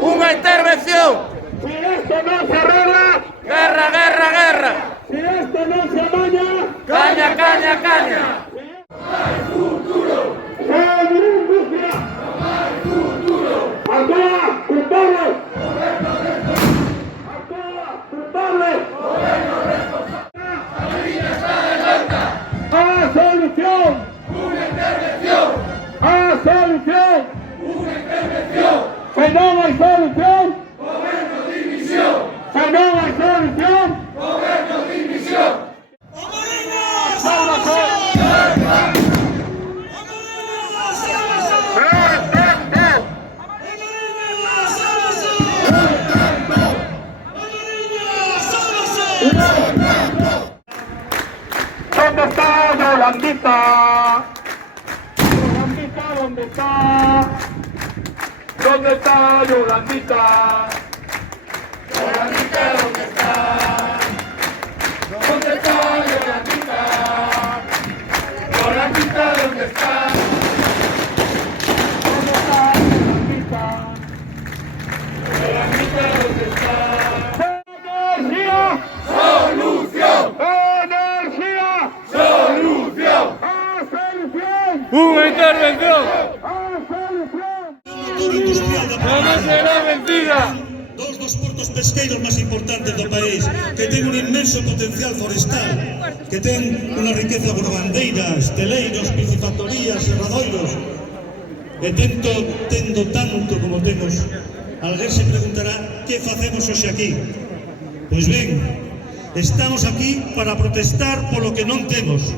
¡Una intervención! Si esto no se arregla, ¡Guerra, guerra, guerra! si esto no se amaña, ¡Caña, caña, caña! ¡sin industria! ¡Acá, culpables! ¡Acá, culpables! ¡A solución! ¡A solución! ¡Que no hay solución! ¡Gobierno dimisión! ¡Que no hay solución! ¡Gobierno dimisión! ¿Dónde está Yolandita? Yolandita, ¿dónde está? ¿Dónde está Yolandita? Yolandita, ¿dónde está? ¿Dónde está Yolandita? Yolandita, ¿dónde está? ¿Dónde está Yolandita? Yolandita, ¿dónde está? ¡Energía! ¡Solución! ¡Energía! ¡Solución! ¡A solución! ¡Una intervención! ¡A solución! ¡No será mentira! Dos puertos pesqueiros máis importantes do país, que ten un inmenso potencial forestal, que ten unha riqueza por bandeiras, teleiros, piscifactorías, serradoiros, e tendo tanto como temos. Alguén se preguntará que facemos hoxe aquí. Pois ben, estamos aquí para protestar polo que non temos.